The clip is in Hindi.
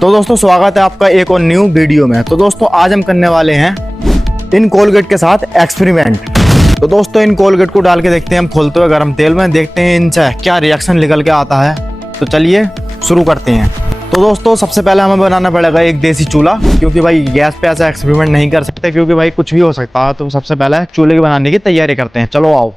तो दोस्तों स्वागत है आपका एक और न्यू वीडियो में। तो दोस्तों आज हम करने वाले हैं इन कोलगेट के साथ एक्सपेरिमेंट। तो दोस्तों इन कोलगेट को डाल के देखते हैं हम खोलते हुए गर्म तेल में, देखते हैं इनसे क्या रिएक्शन निकल के आता है। तो चलिए शुरू करते हैं। तो दोस्तों सबसे पहले हमें बनाना पड़ेगा एक देसी चूल्हा, क्योंकि भाई गैस पे ऐसा एक्सपेरिमेंट नहीं कर सकते, क्योंकि भाई कुछ भी हो सकता है। तो सबसे पहले चूल्हे की बनाने की तैयारी करते हैं। चलो आओ।